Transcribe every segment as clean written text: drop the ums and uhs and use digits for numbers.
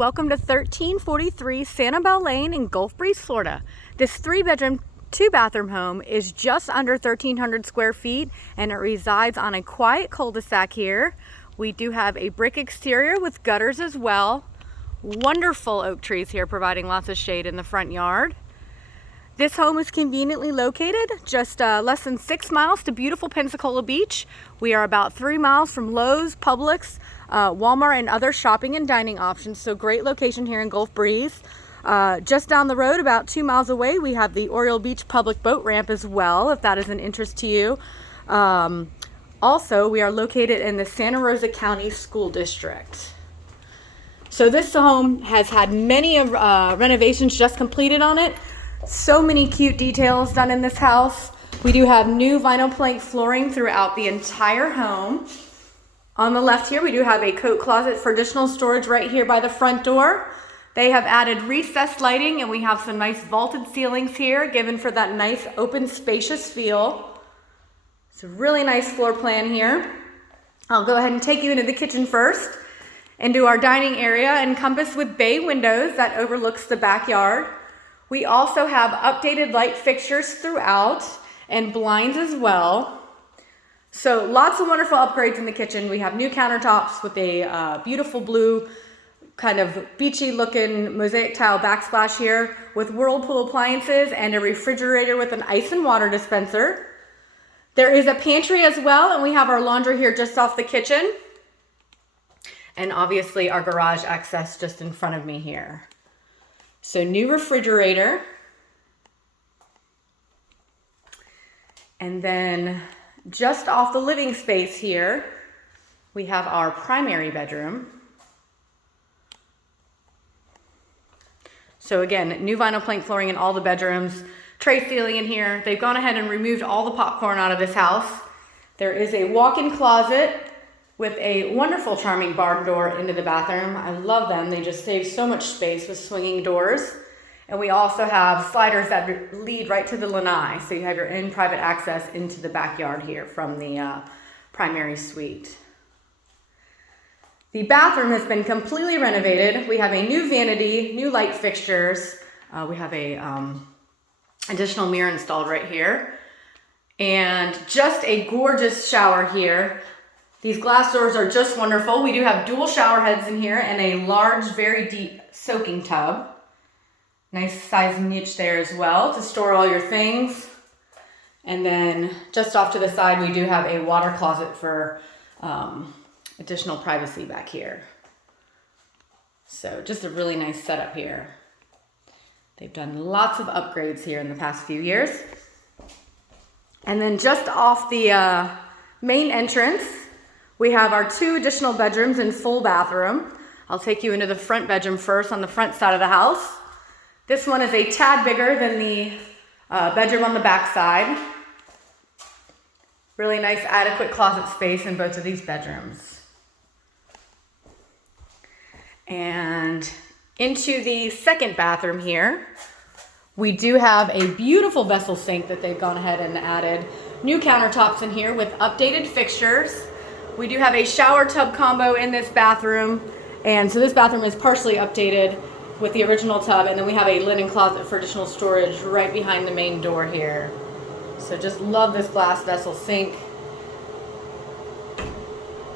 Welcome to 1343 Sanibel Lane in Gulf Breeze, Florida. This 3-bedroom, 2-bathroom home is just under 1,300 square feet and it resides on a quiet cul-de-sac here. We do have a brick exterior with gutters as well. Wonderful oak trees here providing lots of shade in the front yard. This home is conveniently located just less than 6 miles to beautiful Pensacola Beach. We are about 3 miles from Lowe's, Publix, Wal-Mart, and other shopping and dining options. So great location here in Gulf Breeze. Just down the road, about 2 miles away, we have the Oriole Beach public boat ramp as well, if that is an interest to you. Also, we are located in the Santa Rosa County School District. So this home has had many renovations just completed on it. So many cute details done in this house. We do have new vinyl plank flooring throughout the entire home. On the left here, we do have a coat closet for additional storage right here by the front door. They have added recessed lighting and we have some nice vaulted ceilings here given for that nice open spacious feel. It's a really nice floor plan here. I'll go ahead and take you into the kitchen first, into our dining area encompassed with bay windows that overlooks the backyard. We also have updated light fixtures throughout and blinds as well. So lots of wonderful upgrades in the kitchen. We have new countertops with a beautiful blue kind of beachy looking mosaic tile backsplash here with Whirlpool appliances and a refrigerator with an ice and water dispenser. There is a pantry as well, and we have our laundry here just off the kitchen. And obviously our garage access just in front of me here. So new refrigerator. And then just off the living space here, we have our primary bedroom. So again, new vinyl plank flooring in all the bedrooms, tray ceiling in here. They've gone ahead and removed all the popcorn out of this house. There is a walk-in closet with a wonderful, charming barn door into the bathroom. I love them. They just save so much space with swinging doors. And we also have sliders that lead right to the lanai. So you have your own private access into the backyard here from the primary suite. The bathroom has been completely renovated. We have a new vanity, new light fixtures. We have a additional mirror installed right here. And just a gorgeous shower here. These glass doors are just wonderful. We do have dual shower heads in here and a large, very deep soaking tub. Nice size niche there as well to store all your things. And then just off to the side, we do have a water closet for additional privacy back here. So just a really nice setup here. They've done lots of upgrades here in the past few years. And then just off the main entrance, we have our 2 additional bedrooms and full bathroom. I'll take you into the front bedroom first on the front side of the house. This one is a tad bigger than the bedroom on the back side. Really nice adequate closet space in both of these bedrooms. And into the second bathroom here, we do have a beautiful vessel sink that they've gone ahead and added new countertops in here with updated fixtures. We do have a shower tub combo in this bathroom, and so this bathroom is partially updated with the original tub, and then we have a linen closet for additional storage right behind the main door here. So just love this glass vessel sink.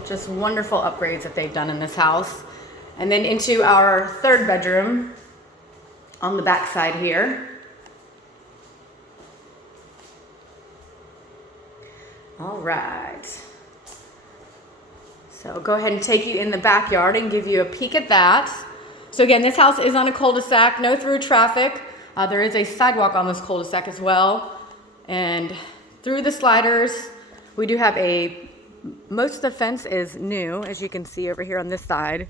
Just wonderful upgrades that they've done in this house. And then into our third bedroom on the back side here. All right. So I'll go ahead and take you in the backyard and give you a peek at that. So again, this house is on a cul-de-sac, no through traffic. There is a sidewalk on this cul-de-sac as well. And through the sliders, we do have most of the fence is new, as you can see over here on this side.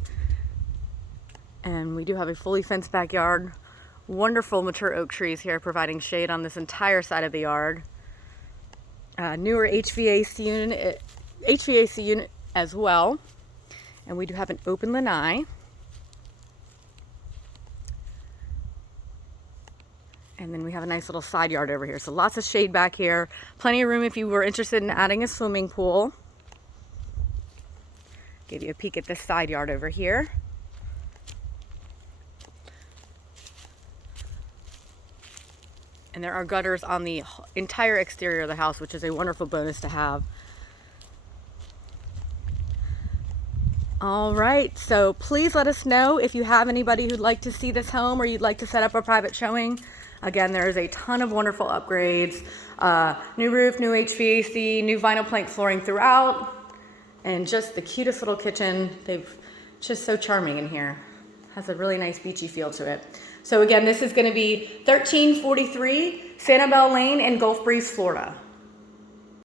And we do have a fully fenced backyard. Wonderful mature oak trees here providing shade on this entire side of the yard. Newer HVAC unit as well. And we do have an open lanai. And then we have a nice little side yard over here. So lots of shade back here. Plenty of room if you were interested in adding a swimming pool. Give you a peek at this side yard over here. And there are gutters on the entire exterior of the house, which is a wonderful bonus to have. All right, so please let us know if you have anybody who'd like to see this home or you'd like to set up a private showing. Again, there is a ton of wonderful upgrades. New roof, new HVAC, new vinyl plank flooring throughout, and just the cutest little kitchen. They've just so charming in here. Has a really nice beachy feel to it. So again, this is going to be 1343 Sanibel Lane in Gulf Breeze, Florida.